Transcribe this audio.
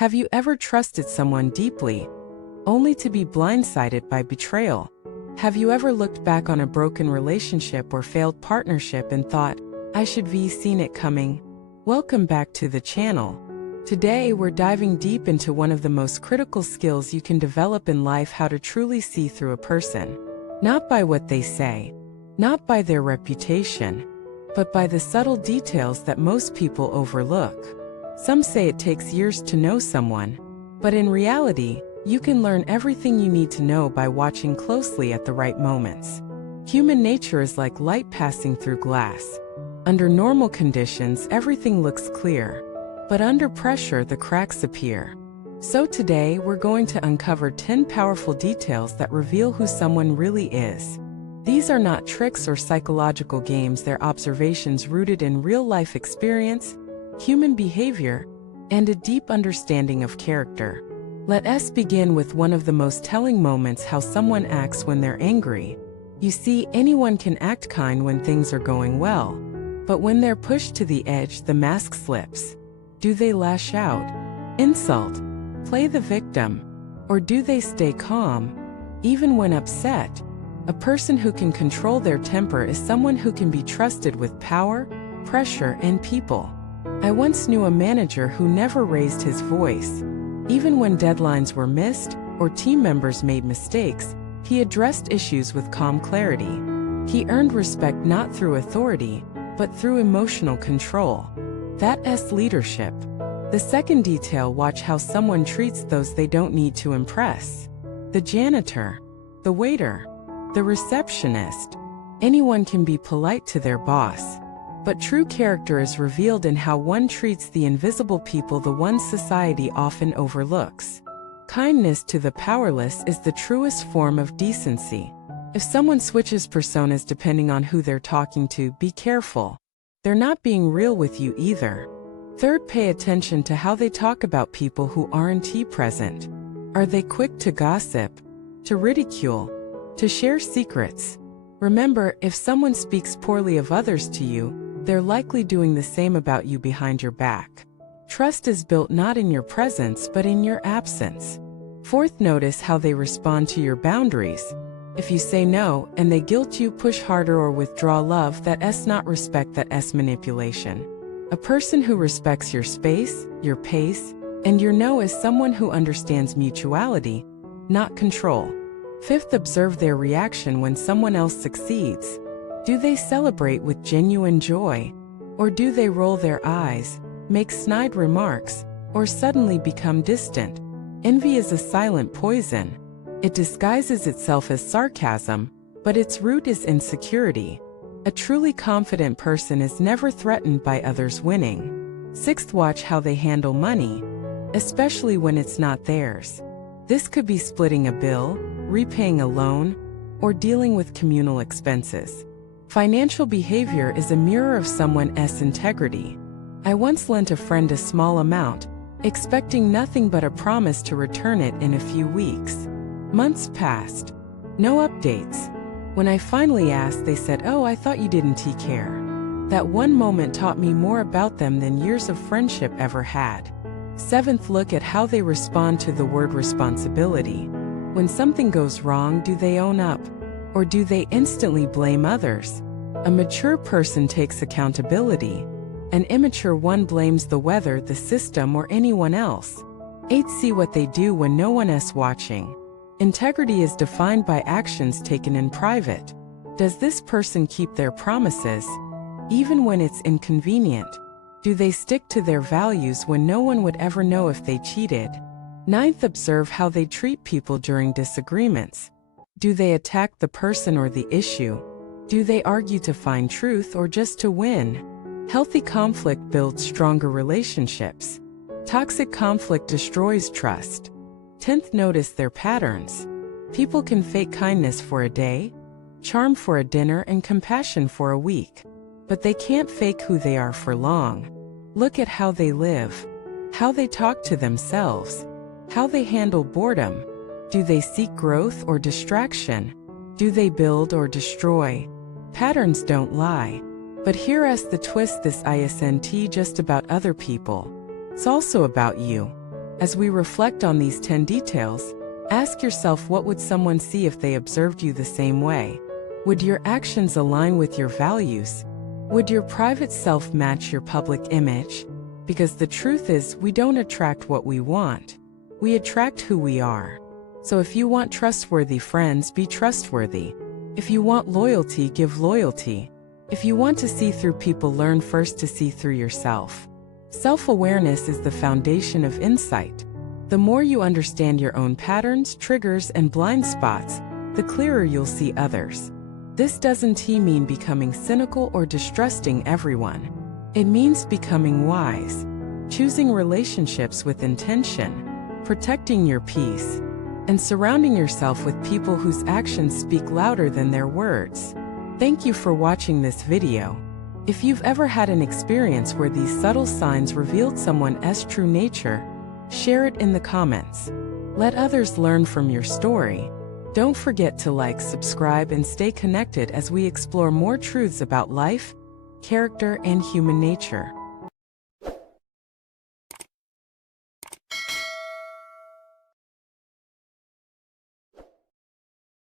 Have you ever trusted someone deeply, only to be blindsided by betrayal? Have you ever looked back on a broken relationship or failed partnership and thought, I should have seen it coming? Welcome back to the channel. Today we're diving deep into one of the most critical skills you can develop in life: how to truly see through a person. Not by what they say, not by their reputation, but by the subtle details that most people overlook. Some say it takes years to know someone, but in reality, you can learn everything you need to know by watching closely at the right moments. Human nature is like light passing through glass. Under normal conditions, everything looks clear, but under pressure, the cracks appear. So today, we're going to uncover 10 powerful details that reveal who someone really is. These are not tricks or psychological games, they're observations rooted in real-life experience, human behavior, and a deep understanding of character. Let us begin with one of the most telling moments: how someone acts when they're angry. You see, anyone can act kind when things are going well, but when they're pushed to the edge, the mask slips. Do they lash out, insult, play the victim, or do they stay calm, even when upset? A person who can control their temper is someone who can be trusted with power, pressure, and people. I once knew a manager who never raised his voice. Even when deadlines were missed or team members made mistakes, he addressed issues with calm clarity. He earned respect not through authority, but through emotional control. That's leadership. The second detail: watch how someone treats those they don't need to impress. The janitor, the waiter, the receptionist. Anyone can be polite to their boss, but true character is revealed in how one treats the invisible people, the ones society often overlooks. Kindness to the powerless is the truest form of decency. If someone switches personas depending on who they're talking to, be careful. They're not being real with you either. Third, pay attention to how they talk about people who aren't present. Are they quick to gossip, to ridicule, to share secrets? Remember, if someone speaks poorly of others to you, they're likely doing the same about you behind your back. Trust is built not in your presence but in your absence. Fourth, notice how they respond to your boundaries. If you say no and they guilt you, push harder, or withdraw love, that's not respect, that's manipulation. A person who respects your space, your pace, and your no is someone who understands mutuality, not control. Fifth, observe their reaction when someone else succeeds. Do they celebrate with genuine joy? Or do they roll their eyes, make snide remarks, or suddenly become distant? Envy is a silent poison. It disguises itself as sarcasm, but its root is insecurity. A truly confident person is never threatened by others winning. Sixth, watch how they handle money, especially when it's not theirs. This could be splitting a bill, repaying a loan, or dealing with communal expenses. Financial behavior is a mirror of someone's integrity. I once lent a friend a small amount, expecting nothing but a promise to return it in a few weeks. Months passed. No updates. When I finally asked, they said, "Oh, I thought you didn't care." That one moment taught me more about them than years of friendship ever had. Seventh, look at how they respond to the word responsibility. When something goes wrong, do they own up? Or do they instantly blame others? A mature person takes accountability. An immature one blames the weather, the system, or anyone else. 8, see what they do when no one is watching. Integrity is defined by actions taken in private. Does this person keep their promises, even when it's inconvenient? Do they stick to their values when no one would ever know if they cheated? 9th, observe how they treat people during disagreements. Do they attack the person or the issue? Do they argue to find truth or just to win? Healthy conflict builds stronger relationships. Toxic conflict destroys trust. 10th, notice their patterns. People can fake kindness for a day, charm for a dinner, and compassion for a week. But they can't fake who they are for long. Look at how they live, how they talk to themselves, how they handle boredom. Do they seek growth or distraction? Do they build or destroy? Patterns don't lie. But here's the twist: this isn't just about other people. It's also about you. As we reflect on these 10 details, ask yourself, what would someone see if they observed you the same way? Would your actions align with your values? Would your private self match your public image? Because the truth is, we don't attract what we want. We attract who we are. So if you want trustworthy friends, be trustworthy. If you want loyalty, give loyalty. If you want to see through people, learn first to see through yourself. Self-awareness is the foundation of insight. The more you understand your own patterns, triggers, and blind spots, the clearer you'll see others. This doesn't mean becoming cynical or distrusting everyone. It means becoming wise, choosing relationships with intention, protecting your peace, and surrounding yourself with people whose actions speak louder than their words. Thank you for watching this video. If you've ever had an experience where these subtle signs revealed someone's true nature, share it in the comments. Let others learn from your story. Don't forget to like, subscribe, and stay connected as we explore more truths about life, character, and human nature.